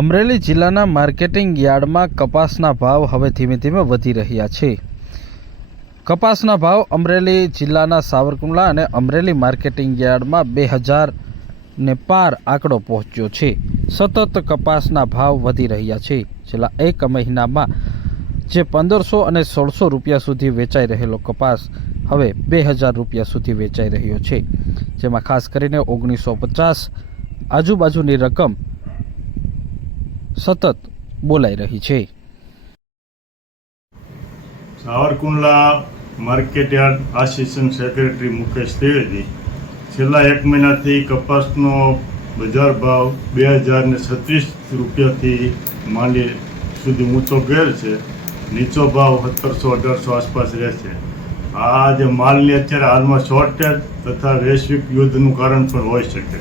અમરેલી જિલ્લાના માર્કેટિંગ યાર્ડમાં કપાસના ભાવ હવે ધીમે ધીમે વધી રહ્યા છે। કપાસના ભાવ અમરેલી જિલ્લાના સાવરકુંડલા અને અમરેલી માર્કેટિંગ યાર્ડમાં 2000 ને પાર આંકડો પહોંચ્યો છે। સતત કપાસના ભાવ વધી રહ્યા છે। છેલ્લા એક મહિનામાં જે 1500 અને 1600 રૂપિયા સુધી વેચાઈ રહેલો કપાસ હવે 2000 રૂપિયા સુધી વેચાઈ રહ્યો છે, જેમાં ખાસ કરીને 1950 આજુબાજુની રકમ સતત બોલાઈ રહી છે। Savarkundla market yard assistant secretary Mukesh Trivedi છેલ્લા એક મહિનાથી કપાસનો બજાર ભાવ 2036 રૂપિયાથી માંડી સુધી ઊંચો ગયેલ છે। નીચો ભાવ 1700-1800 આસપાસ રહેશે। આ જે માલની અત્યારે હાલમાં શોર્ટેજ તથા વૈશ્વિક યુદ્ધનું કારણ પણ હોઈ શકે,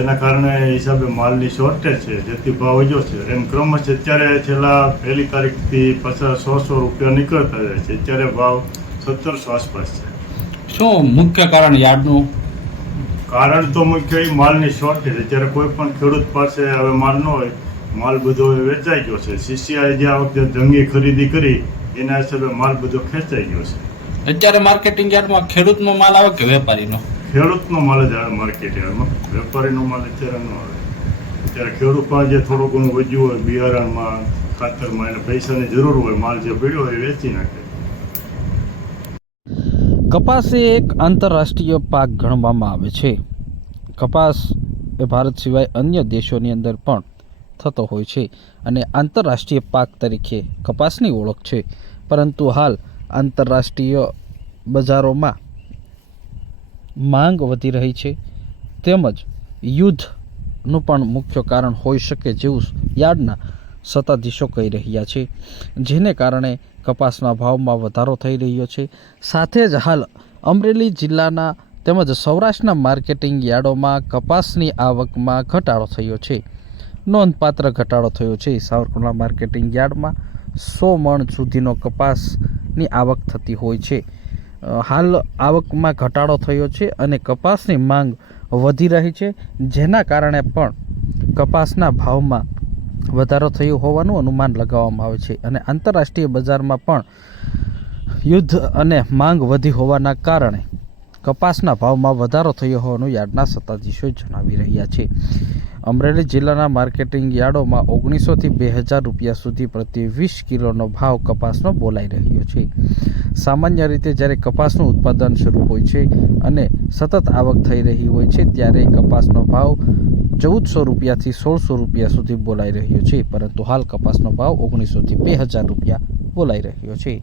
એના કારણે હિસાબે માલની શોર્ટેજ છે, જેથી ભાવ વધ્યો છે। એમ ક્રમશ અત્યારે છેલ્લા 1 તારીખથી 50-100 રૂપિયા નીકળતા જાય છે। અત્યારે ભાવ 1700 આસપાસ છે। શું મુખ્ય કારણ યાર્ડનું? કારણ તો મુખ્ય માલની શોર્ટેજ। અત્યારે કોઈ પણ ખેડૂત પાસે હવે માલ ન હોય, માલ બધો વેચાઈ ગયો છે। સીસીઆઈ જે આ વખતે જંગી ખરીદી કરી એના હિસાબે માલ બધો ખેંચાઈ ગયો છે। અત્યારે માર્કેટિંગ યાર્ડમાં ખેડૂતનો માલ આવે કે વેપારીનો? ખેડૂતનો માલ જ આવે માર્કેટ યાર્ડમાં, વેપારીનો માલ અત્યારે ન આવે। અત્યારે ખેડૂત પાસે જે થોડું ઘણું વધ્યું હોય બિયારણમાં, ખાતરમાં, એને પૈસાની જરૂર હોય, માલ જે પડ્યો હોય એ વેચી નાખે। કપાસ એ એક આંતરરાષ્ટ્રીય પાક ગણવામાં આવે છે। કપાસ એ ભારત સિવાય અન્ય દેશોની અંદર પણ થતો હોય છે અને આંતરરાષ્ટ્રીય પાક તરીકે કપાસની ઓળખ છે, પરંતુ હાલ આંતરરાષ્ટ્રીય બજારોમાં માંગ વધી રહી છે, તેમજ યુદ્ધનું પણ મુખ્ય કારણ હોઈ શકે જેવું યાર્ડના સત્તાધીશો કહી રહ્યા છે, જેને કારણે કપાસના ભાવમાં વધારો થઈ રહ્યો છે। સાથે જ હાલ અમરેલી જિલ્લાના તેમજ સૌરાષ્ટ્રના માર્કેટિંગ યાર્ડોમાં કપાસની આવકમાં ઘટાડો થયો છે, નોંધપાત્ર ઘટાડો થયો છે। સાવરકુંડલા માર્કેટિંગ યાર્ડમાં 100 મણ સુધીનો કપાસની આવક થતી હોય છે। હાલ આવકમાં ઘટાડો થયો છે અને કપાસની માંગ વધી રહી છે, જેના કારણે પણ કપાસના ભાવમાં વધારો થયો હોવાનું અનુમાન લગાવવામાં આવે છે અને આંતરરાષ્ટ્રીય બજારમાં પણ યુદ્ધ અને માંગ વધી હોવાના કારણે કપાસના ભાવમાં વધારો થયો હોવાનું યાર્ડના સત્તાધીશો જણાવી રહ્યા છે। અમરેલી જિલ્લાના માર્કેટિંગ યાર્ડોમાં 1900 થી 2000 રૂપિયા સુધી પ્રતિ 20 કિલોનો ભાવ કપાસનો બોલાઈ રહ્યો છે। સામાન્ય રીતે જ્યારે કપાસનું ઉત્પાદન શરૂ હોય છે અને સતત આવક થઈ રહી હોય છે, ત્યારે કપાસનો ભાવ 1400 રૂપિયાથી 1600 રૂપિયા સુધી બોલાઈ રહ્યો છે, પરંતુ હાલ કપાસનો ભાવ 1900 થી 2000 રૂપિયા બોલાઈ રહ્યો છે।